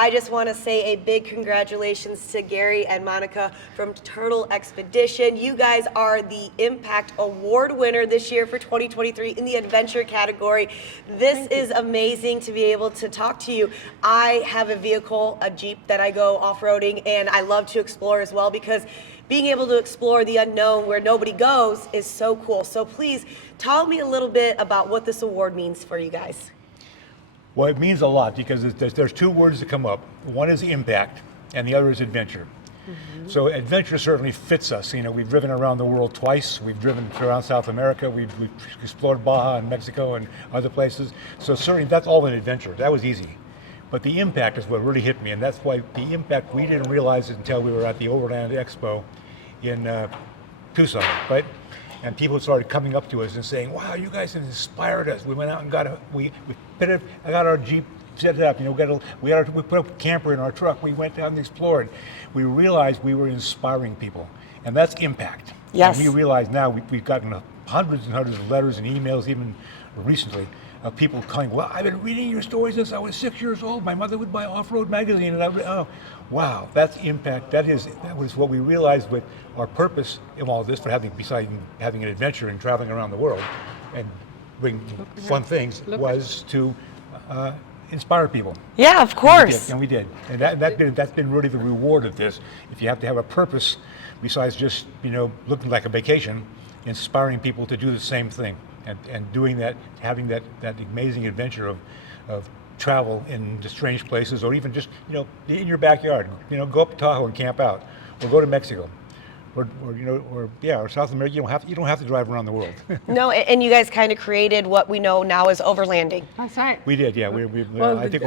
I just want to say a big congratulations to Gary and Monika from Turtle Expedition. You guys are the Impact Award winner this year for 2023 in the adventure category. This is amazing to be able to talk to you. I have a vehicle, a Jeep, that I go off-roading, and I love to explore as well, because being able to explore the unknown where nobody goes is so cool. So please tell me a little bit about what this award means for you guys. Well, it means a lot, because there's two words that come up. One is impact, and the other is adventure. So adventure certainly fits us. You know, we've driven around the world twice. We've driven around South America. We've explored Baja and Mexico and other places. So certainly that's all an adventure. That was easy. But the impact is what really hit me, and that's why the impact, we didn't realize it until we were at the Overland Expo in Tucson, right? And people started coming up to us and saying, "Wow, you guys have inspired us." We went out and got I got our Jeep set it up. You know, we put a camper in our truck. We went down and explored. We realized we were inspiring people, and that's impact. Yes. And we realize now we've gotten hundreds and hundreds of letters and emails, even recently, of people coming, "Well, I've been reading your stories since I was 6 years old. My mother would buy Off-Road magazine," and oh, wow, that's impact. That was what we realized with our purpose in all this, besides having an adventure and traveling around the world and bring fun things, was to inspire people. Yeah, of course. And we did. And that's been really the reward of this. If you have to have a purpose besides just, you know, looking like a vacation, inspiring people to do the same thing, and doing that, having that amazing adventure of travel in the strange places, or even just, you know, in your backyard. You know, go up to Tahoe and camp out, or go to Mexico, or South America. You don't have to drive around the world. No, and you guys kind of created what we know now as overlanding. That's right. We did, yeah. I think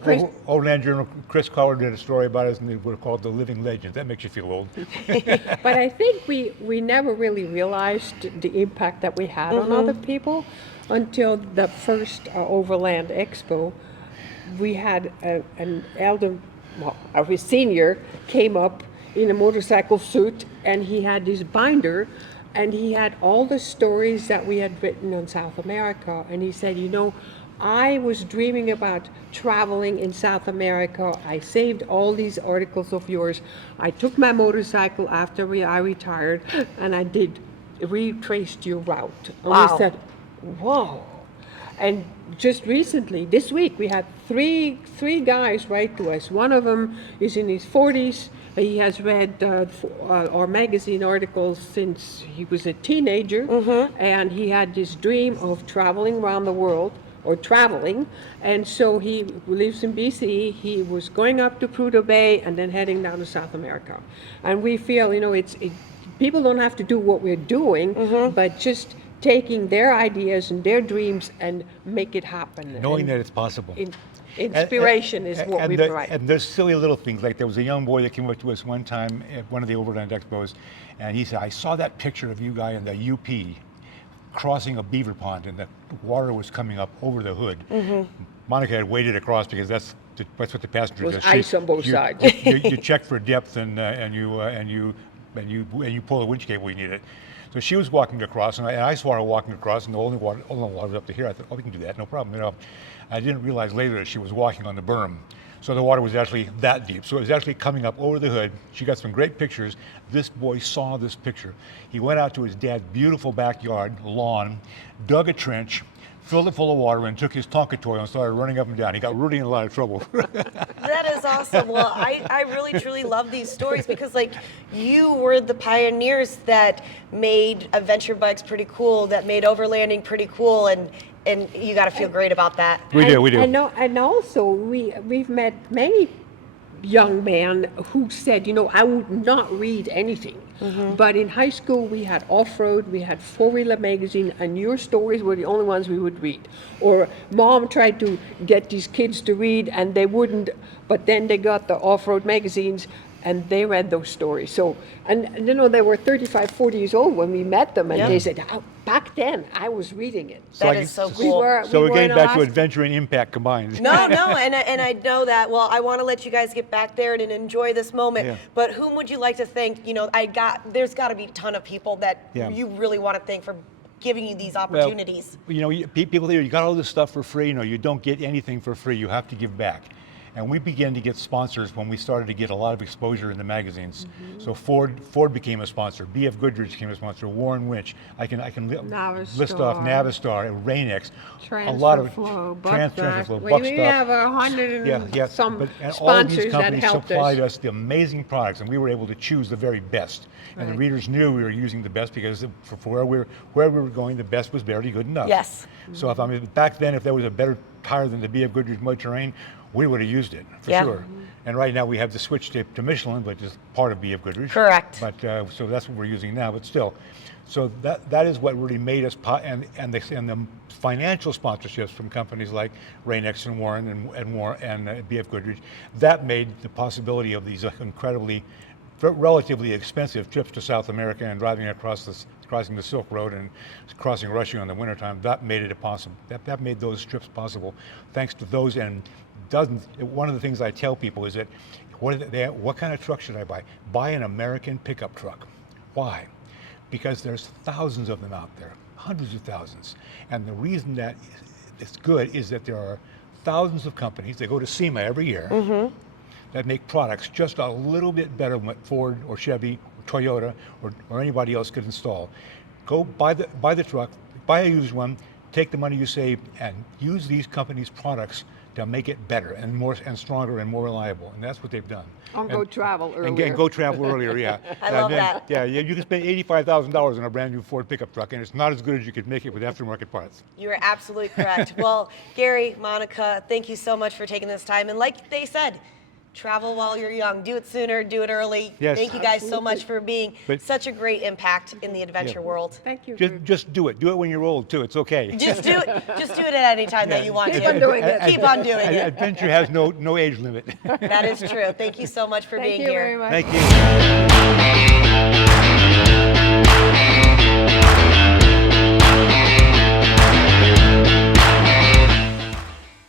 Chris- Overland Journal, Chris Collar did a story about us, and they were called the Living Legends. That makes you feel old. But I think we never really realized the impact that we had on other people until the first Overland Expo. We had an elder, a senior, came up in a motorcycle suit, and he had this binder, and he had all the stories that we had written on South America. And he said, "You know, I was dreaming about traveling in South America. I saved all these articles of yours. I took my motorcycle after I retired, and I retraced your route." And Wow. we said, "Whoa." And just recently, this week, we had three guys write to us. One of them is in his 40s. He has read our magazine articles since he was a teenager, and he had this dream of traveling around the world, or traveling, and so he lives in BC. He was going up to Prudhoe Bay and then heading down to South America. And we feel, you know, people don't have to do what we're doing, but just taking their ideas and their dreams and make it happen. Knowing that it's possible. Inspiration is what we provide. And there's silly little things, like there was a young boy that came up to us one time at one of the Overland Expos, and he said, "I saw that picture of you guy in the UP crossing a beaver pond, and the water was coming up over the hood." Monika had waded across, because that's what the passenger does. It was ice on both sides. You check for depth, and you pull the winch cable when you need it. So she was walking across, and I saw her walking across, and the only water was up to here. I thought, "Oh, we can do that, no problem." You know, I didn't realize later that she was walking on the berm. So the water was actually that deep. So it was actually coming up over the hood. She got some great pictures. This boy saw this picture. He went out to his dad's beautiful backyard lawn, dug a trench, filled it full of water, and took his Tonka toy and started running up and down. He got really in a lot of trouble. That is awesome. Well, I really truly love these stories, because like, you were the pioneers that made adventure bikes pretty cool, that made overlanding pretty cool, and you got to feel great about that. We do. And also we've met many young men who said, "You know, I would not read anything." But in high school, we had Off-Road, we had Four-Wheeler magazine, and your stories were the only ones we would read. Or Mom tried to get these kids to read, and they wouldn't, but then they got the Off-Road magazines, and they read those stories. So, and you know, they were 35, 40 years old when we met them, and they said, back then, I was reading it. That is so cool. So we're getting back to adventure and impact combined. No, and I know that. Well, I want to let you guys get back there and enjoy this moment. Yeah. But whom would you like to thank? You know, there's got to be a ton of people that you really want to thank for giving you these opportunities. Well, you know, people here, you got all this stuff for free. You know, you don't get anything for free. You have to give back. And we began to get sponsors when we started to get a lot of exposure in the magazines. So Ford became a sponsor, BF Goodrich became a sponsor, Warren Winch. I can list off Navistar, Rain-X, a lot of Transfer Transfer Flow, we Buckstock. have 100 and some And all of these sponsors that companies helped supplied us. us the amazing products, and we were able to choose the very best. And the Right. readers knew we were using the best because for where we were going, the best was barely good enough. Yes. So back then, if there was a better tire than the BF Goodrich Mud Terrain, we would have used it for Yeah. sure. And right now we have the switch to Michelin, which is part of BF Goodrich. Correct. But so that's what we're using now. But still, so that is what really made us and the financial sponsorships from companies like Rain-X and Warren and BF Goodrich, that made the possibility of these incredibly relatively expensive trips to South America and crossing the Silk Road and crossing Russia in the wintertime, that made it possible. That made those trips possible, thanks to those and dozens. One of the things I tell people is that, what kind of truck should I buy? Buy an American pickup truck. Why? Because there's thousands of them out there, hundreds of thousands. And the reason that it's good is that there are thousands of companies that go to SEMA every year that make products just a little bit better than what Ford or Chevy or Toyota or anybody else could install. Go buy the truck, buy a used one, take the money you save, and use these companies' products to make it better and more and stronger and more reliable. And that's what they've done. And go travel earlier. And go travel earlier, yeah. I love then, that. Yeah, you can spend $85,000 on a brand new Ford pickup truck, and it's not as good as you could make it with aftermarket parts. You are absolutely correct. Well, Gary, Monika, thank you so much for taking this time. And like they said, travel while you're young. Do it sooner, do it early. Yes. Thank you guys so much for being But- such a great impact in the adventure world. Thank you. Just do it. Do it when you're old, too. It's okay. Just do it. Just do it at any time that you want Keep to. on doing it. Keep on doing it. Adventure has no age limit. That is true. Thank you so much for Thank being you here. very much. Thank you.